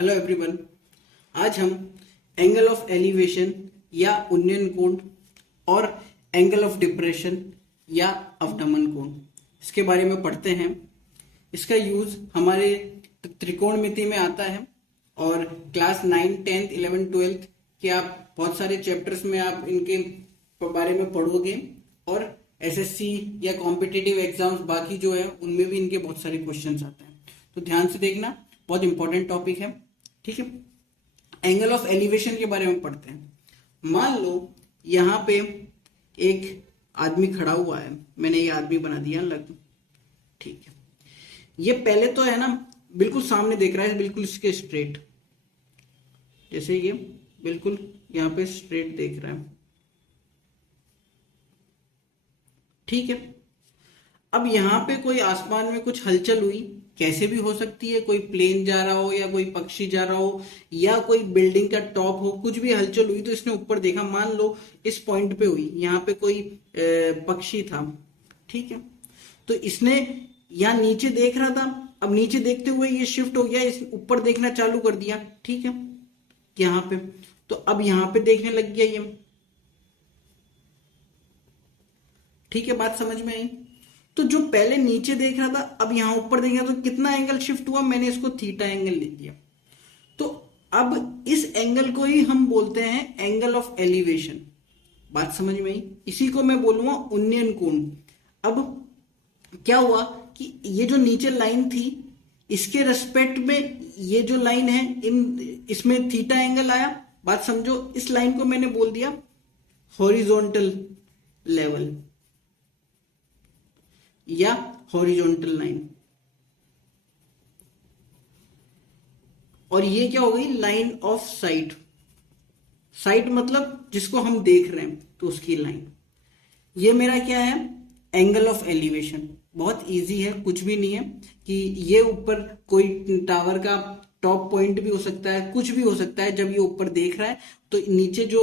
Hello everyone. आज हम angle of elevation या उन्नयन कोण और एंगल ऑफ डिप्रेशन या अवनमन कोण इसके बारे में पढ़ते हैं। इसका यूज हमारे त्रिकोणमिति में आता है और क्लास 9, 10, 11, 12 के आप बहुत सारे चैप्टर्स में आप इनके बारे में पढ़ोगे और एसएससी या कॉम्पिटिटिव एग्जाम्स बाकी जो है उनमें भी इनके बहुत सारे क्वेश्चंस आते हैं, तो ध्यान से देखना, बहुत इंपॉर्टेंट टॉपिक है। ठीक है, एंगल ऑफ एलिवेशन के बारे में पढ़ते हैं। मान लो यहां पे एक आदमी खड़ा हुआ है, मैंने ये आदमी बना दिया लग। ठीक है, ये पहले तो है ना बिल्कुल सामने देख रहा है, बिल्कुल इसके स्ट्रेट, जैसे ये बिल्कुल यहां पे स्ट्रेट देख रहा है। ठीक है, अब यहां पे कोई आसमान में कुछ हलचल हुई, कैसे भी हो सकती है, कोई प्लेन जा रहा हो या कोई पक्षी जा रहा हो या कोई बिल्डिंग का टॉप हो, कुछ भी हलचल हुई तो इसने ऊपर देखा। मान लो इस पॉइंट पे हुई, यहाँ पे कोई पक्षी था। ठीक है, तो इसने यहाँ नीचे देख रहा था, अब नीचे देखते हुए ये शिफ्ट हो गया, इस ऊपर देखना चालू कर दिया। ठीक है, यहाँ पे तो अब यहाँ पे देखने लग गया ये। ठीक है, बात समझ में आई। तो जो पहले नीचे देख रहा था अब यहां ऊपर देख रहा, तो कितना एंगल शिफ्ट हुआ, मैंने इसको थीटा एंगल ले लिया। तो अब इस एंगल को ही हम बोलते हैं एंगल ऑफ एलिवेशन। बात समझ में आई, इसी को मैं बोलूंगा उन्नयन कोण। अब क्या हुआ कि ये जो नीचे लाइन थी इसके रेस्पेक्ट में ये जो लाइन है इसमें थीटा एंगल आया। बात समझो, इस लाइन को मैंने बोल दिया हॉरिजॉन्टल लेवल या हॉरिजॉन्टल लाइन, और ये क्या हो गई, लाइन ऑफ साइट। साइट मतलब जिसको हम देख रहे हैं तो उसकी लाइन। ये मेरा क्या है, एंगल ऑफ एलिवेशन। बहुत इजी है, कुछ भी नहीं है कि ये ऊपर कोई टावर का टॉप पॉइंट भी हो सकता है, कुछ भी हो सकता है। जब ये ऊपर देख रहा है तो नीचे जो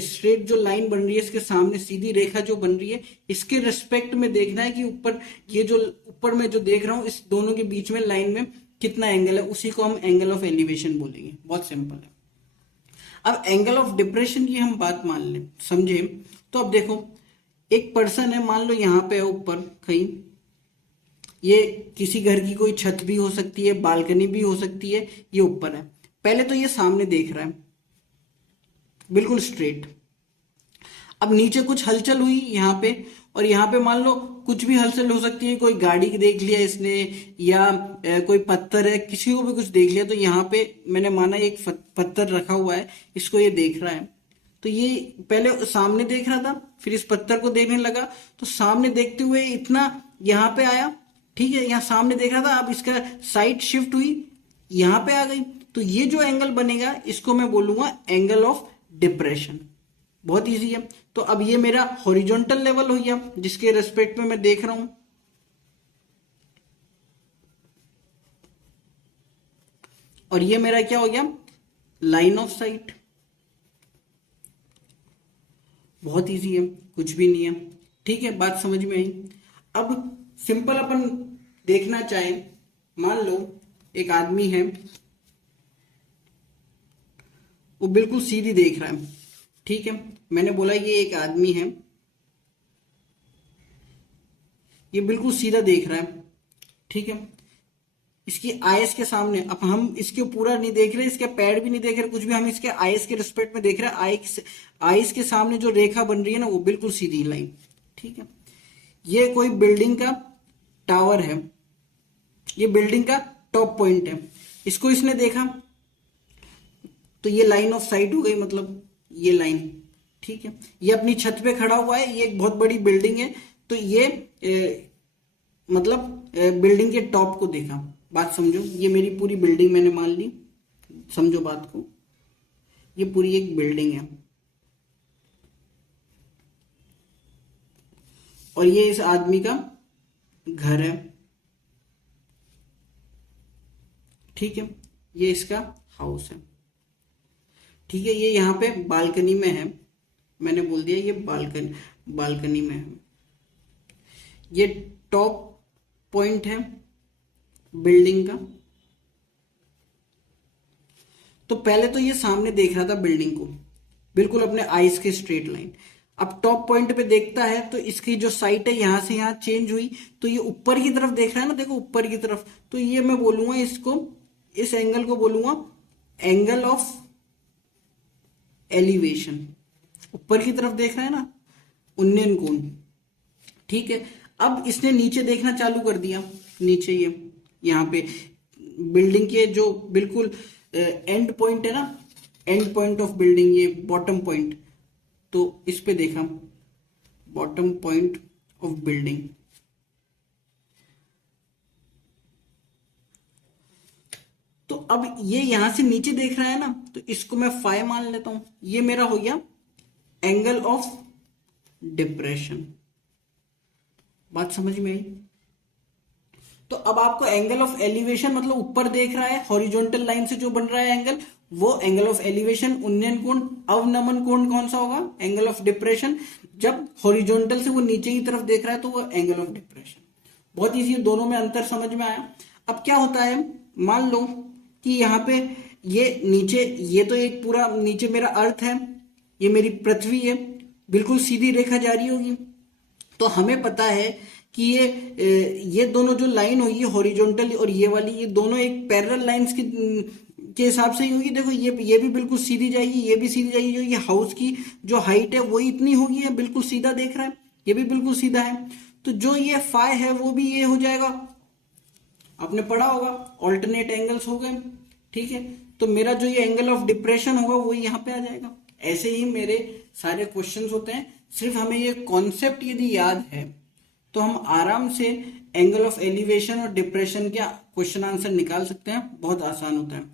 स्ट्रेट जो लाइन बन रही है, इसके सामने सीधी रेखा जो बन रही है, इसके रिस्पेक्ट में देखना है कि ऊपर ये जो ऊपर में जो देख रहा हूं इस दोनों के बीच में लाइन में कितना एंगल है, उसी को हम एंगल ऑफ एलिवेशन बोलेंगे। बहुत सिंपल है। अब एंगल ऑफ डिप्रेशन की हम बात मान लें, समझे, तो अब देखो एक पर्सन है, मान लो यहां पे है ऊपर कहीं, ये किसी घर की कोई छत भी हो सकती है, बालकनी भी हो सकती है, ये ऊपर है। पहले तो ये सामने देख रहा है बिल्कुल स्ट्रेट। अब नीचे कुछ हलचल हुई यहाँ पे, और यहाँ पे मान लो कुछ भी हलचल हो सकती है, कोई गाड़ी देख लिया इसने या कोई पत्थर है, किसी को भी कुछ देख लिया। तो यहाँ पे मैंने माना एक पत्थर रखा हुआ है, इसको ये देख रहा है। तो ये पहले सामने देख रहा था, फिर इस पत्थर को देखने लगा, तो सामने देखते हुए इतना यहाँ पे आया। ठीक है, यहाँ सामने देख रहा था, अब इसका साइड शिफ्ट हुई, यहाँ पे आ गई। तो ये जो एंगल बनेगा इसको मैं बोलूंगा एंगल ऑफ डिप्रेशन। बहुत इजी है। तो अब ये मेरा हॉरिजॉन्टल लेवल हो गया जिसके रेस्पेक्ट में मैं देख रहा हूं, और ये मेरा क्या हो गया, लाइन ऑफ साइट। बहुत इजी है, कुछ भी नहीं है। ठीक है, बात समझ में आई। अब सिंपल अपन देखना चाहे, मान लो एक आदमी है, वो बिल्कुल सीधी देख रहा है। ठीक है, मैंने बोला ये एक आदमी है, ये बिल्कुल सीधा देख रहा है। ठीक है, इसकी आईज के सामने, अब हम इसके पूरा नहीं देख रहे, इसके पैर भी नहीं देख रहे, कुछ भी, हम इसके आईज के रिस्पेक्ट में देख रहे हैं। आईज के सामने जो रेखा बन रही है ना वो बिल्कुल सीधी लाइन। ठीक है, ये कोई बिल्डिंग का टावर है, ये बिल्डिंग का टॉप पॉइंट है, इसको इसने देखा तो ये लाइन ऑफ साइट हो गई, मतलब ये लाइन। ठीक है, ये अपनी छत पे खड़ा हुआ है, ये एक बहुत बड़ी बिल्डिंग है, तो ये मतलब बिल्डिंग के टॉप को देखा। बात समझो, ये मेरी पूरी बिल्डिंग मैंने मान ली, समझो बात को, ये पूरी एक बिल्डिंग है और ये इस आदमी का घर है। ठीक है, ये इसका हाउस है। ठीक है, ये यहाँ पे बालकनी में है, मैंने बोल दिया ये बालकनी में है। ये टॉप पॉइंट है बिल्डिंग का, तो पहले तो ये सामने देख रहा था बिल्डिंग को, बिल्कुल अपने आईज के स्ट्रेट लाइन। अब टॉप पॉइंट पे देखता है तो इसकी जो साइट है यहां से यहां चेंज हुई, तो ये ऊपर की तरफ देख रहा है ना, देखो ऊपर की तरफ, तो ये मैं बोलूंगा इसको, इस एंगल को बोलूंगा एंगल ऑफ एलिवेशन। ऊपर की तरफ देख रहा है ना, उन्नयन कोण। ठीक है, अब इसने नीचे देखना चालू कर दिया, नीचे ये यहाँ पे बिल्डिंग के जो बिल्कुल एंड पॉइंट है ना, एंड पॉइंट ऑफ बिल्डिंग, ये बॉटम पॉइंट, तो इस पे देखा बॉटम पॉइंट ऑफ बिल्डिंग। तो अब ये यहां से नीचे देख रहा है ना, तो इसको मैं फाई मान लेता हूं, ये मेरा हो गया एंगल ऑफ डिप्रेशन। बात समझ में आई? तो अब आपको एंगल ऑफ एलिवेशन मतलब ऊपर देख रहा है, हॉरिजॉन्टल लाइन से जो बन रहा है एंगल, वो एंगल ऑफ एलिवेशन। उन्नयन कोण, अवनमन कोण कौन सा होगा? Angle of depression. जब हॉरिजॉन्टल से वो नीचे की तरफ देख रहा है तो वो एंगल ऑफ डिप्रेशन। बहुत इजी, दोनों में अंतर समझ में आया। अब क्या होता है, मान लो कि यहाँ पे ये नीचे, ये तो एक पूरा नीचे मेरा अर्थ है, ये मेरी पृथ्वी है, बिल्कुल सीधी रेखा जा रही होगी। तो हमें पता है कि ये दोनों जो लाइन होगी हॉरिजॉन्टल और ये वाली, ये दोनों एक पैरेलल लाइंस के हिसाब से ही होगी। देखो ये भी बिल्कुल सीधी जाएगी, ये भी सीधी जाएगी। जो ये हाउस की जो हाइट है वही इतनी होगी, है बिल्कुल सीधा देख रहा है, ये भी बिल्कुल सीधा है। तो जो ये फाई है वो भी ये हो जाएगा, आपने पढ़ा होगा, ऑल्टरनेट एंगल्स हो गए। ठीक है, तो मेरा जो ये एंगल ऑफ डिप्रेशन होगा वो यहाँ पे आ जाएगा। ऐसे ही मेरे सारे क्वेश्चंस होते हैं। सिर्फ हमें ये कॉन्सेप्ट यदि याद है तो हम आराम से एंगल ऑफ एलिवेशन और डिप्रेशन के क्वेश्चन आंसर निकाल सकते हैं, बहुत आसान होता है।